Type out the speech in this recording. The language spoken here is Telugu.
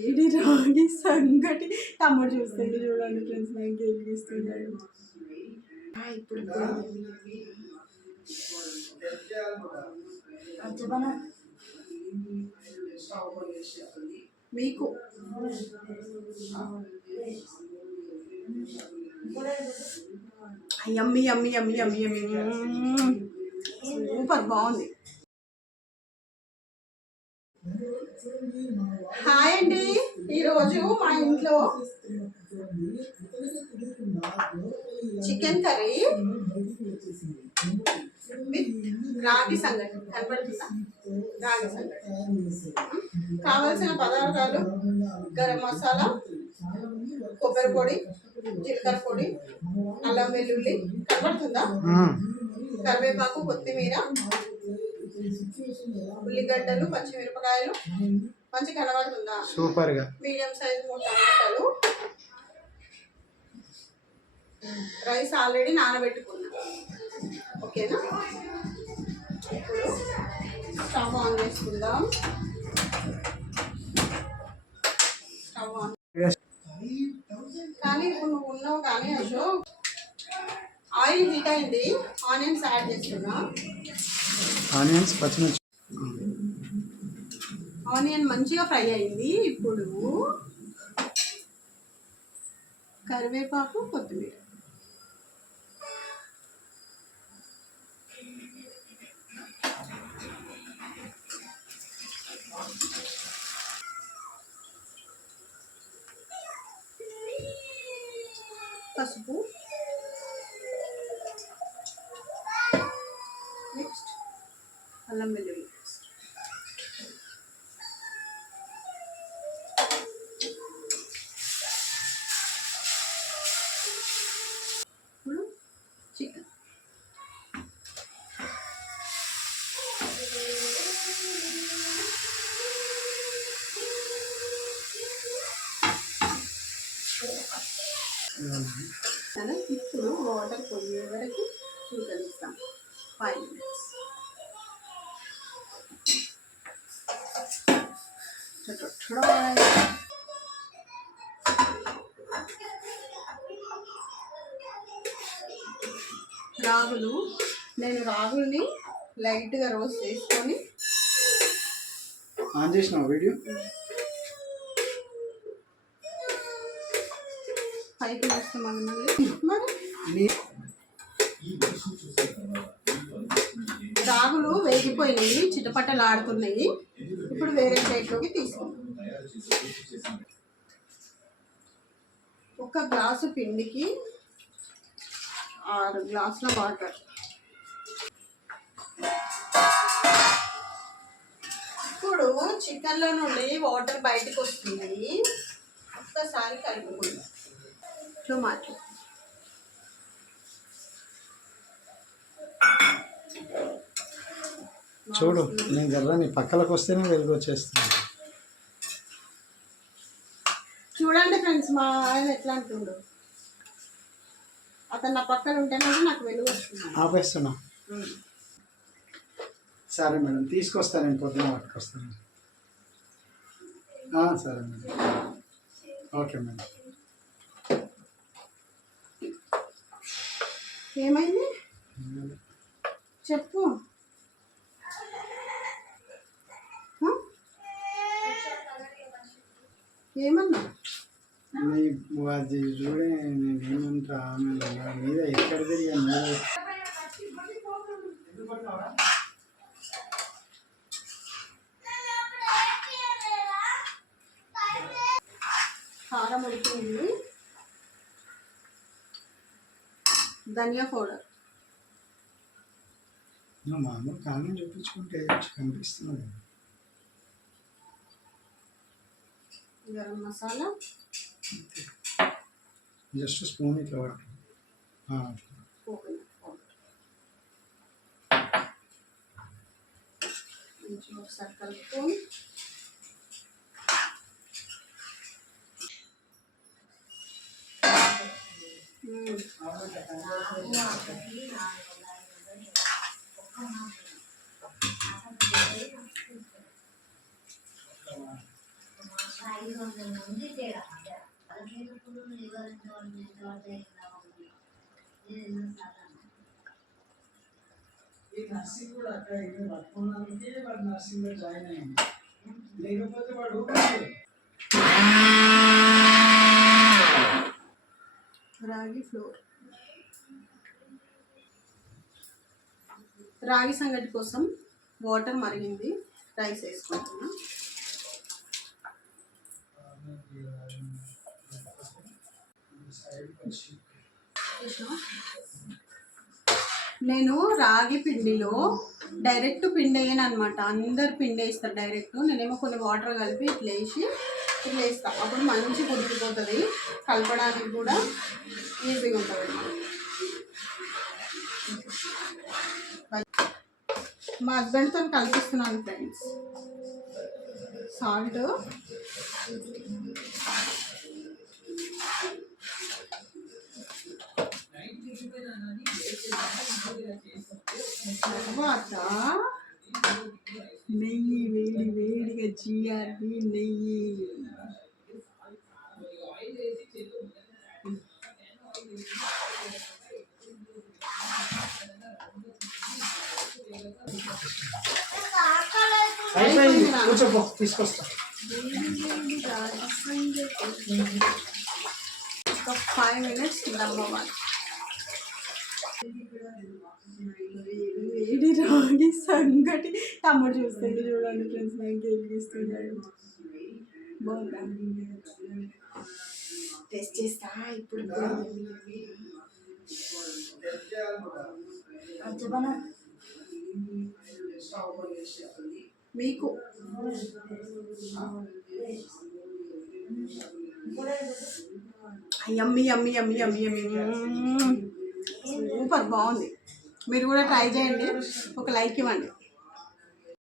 వేడి రాగి సంగటి తమ్ముడు చూస్తుంది చూడండి ఫ్రెండ్స్ నాకు గెలిపిస్తున్నాడు ఇప్పుడు మీకు యమ్మీ యమ్మీ యమ్మీ యమ్మీ యమ్మీ సూపర్ బాగుంది. హాయ్ అండి, ఈరోజు మా ఇంట్లో చికెన్ కర్రీ విత్ రాగి సంగటి. కనపడుతుందా? రాగి సంగటి. కావలసిన పదార్థాలు గరం మసాలా, కొబ్బరి పొడి, జీలకర్ర పొడి, అల్లం వెల్లుల్లి. కనపడుతుందా? కరివేపాకు, కొత్తిమీర, ఉల్లిగడ్డలు, పచ్చిమిరపకాయలు. మంచి కనబడుతుందా? సూపర్ గా. మీడియం సైజ్ 3 టమాటాలు. రైస్ ఆల్రెడీ నానబెట్టుకున్నా. ఓకేనా? ఇప్పుడు స్టవ్ ఆన్ చేసుకుందాం. స్టవ్ ఆన్ కానీ ఇప్పుడు నువ్వు ఉన్నావు కానీ అశోక్. ఆయిల్ హీట్ అయింది, ఆనియన్స్ యాడ్ చేస్తున్నా. ఆనియన్స్, పచ్చిమిర్చి. ఆనియన్ మంచిగా ఫ్రై అయింది. ఇప్పుడు కరివేపాకు, కొత్తిమీర. పసుపు. నెక్స్ట్ అల్లం వెల్లుల్లి పేస్ట్. ఇప్పుడు చికెన్. ఇప్పుడు వాటర్ పోయే వరకు ఉడకనిస్తాం 5 minutes. రాగులు, నేను రాగుల్ని లైట్గా రోస్ట్ చేసుకొని ఆన్ చేసిన వీడియో పైకి వేస్తాం. మరి రాగులు వేగిపోయినాయి, చిటపటలాడుతున్నాయి. ఇప్పుడు వేరే ప్లేట్లోకి తీసుకుందాం. 1 గ్లాసు పిండికి 6 గ్లాసుల వాటర్. ఇప్పుడు చికెన్లో నుండి వాటర్ బయటకు వస్తుంది. ఒక్కసారి కలుపుకుందాం. టొమాటో, చూడు, నేను జర్ర నీ పక్కలకు వస్తేనే వెలుగు వచ్చేస్తుంది. చూడండి ఫ్రెండ్స్, మా ఆయన ఎట్లా అంటుండు. అతను నా పక్కన ఉంటేనే నాకు వెలుగు వస్తుంది. ఆపేస్తున్నా. సరే మేడం, తీసుకొస్తాను. నేను పొద్దున పట్టుకొస్తాను. సరే మేడం. Okay madam. ఏమైంది చెప్పు. ఏమన్నా అది చూడే, నేనేమంటా మీద ఎక్కడ తిరిగాను. కారం ఉడికింది. ధనియా పౌడర్. మామూలు కాలం చూపించుకుంటే కనిపిస్తున్నాడు. గరం మసాలా జస్ట్ స్పూన్ ఇట్లా వాడు. Coconut powder. కొంచెం ఒకసారి కలుపుకొని ఈ నర్సింగ్ కూడా అక్కడ ఇక్కడ పట్టుకున్నందుకే వాడు నర్సింగ్ లో జాయిన్ అయ్యింది. లేకపోతే వాడు రాగి ఫ్లోర్. రాగి సంగటి కోసం వాటర్ మరిగింది, రైస్ వేసుకుంటున్నా. నేను రాగి పిండిలో డైరెక్ట్ పిండి వేయను అనమాట. అందరు పిండి వేస్తారు డైరెక్ట్. నేనేమో కొన్ని వాటర్ కలిపి ఇట్లా వేసి ఇట్లా వేస్తాను. అప్పుడు మంచి కుదిరిపోతుంది, కలపడానికి కూడా ఈజీగా ఉంటుంది అన్నమాట. మా హస్బెండ్తో కలిపిస్తున్నాను ఫ్రెండ్స్. సాల్ట్, తర్వాత నెయ్యి, వేడి వేడిగా జీఆర్బి నెయ్యి. కూర్చోపో, తీసుకొస్తా. ఒక 5 minutes దమ్మవాలి. వేడి రాగి సంగటి టమాటో చూస్తుంది చూడండి ఫ్రెండ్స్. నాకు గెలిగిస్తున్నాడు. బాగుందా? టెస్ట్ చేస్తా ఇప్పుడు. మీకు యమ్మీ యమ్మీ యమ్మీ యమ్మీ యమ్మీ, సూపర్ బాగుంది. మీరు కూడా ట్రై చేయండి, ఒక లైక్ ఇవ్వండి.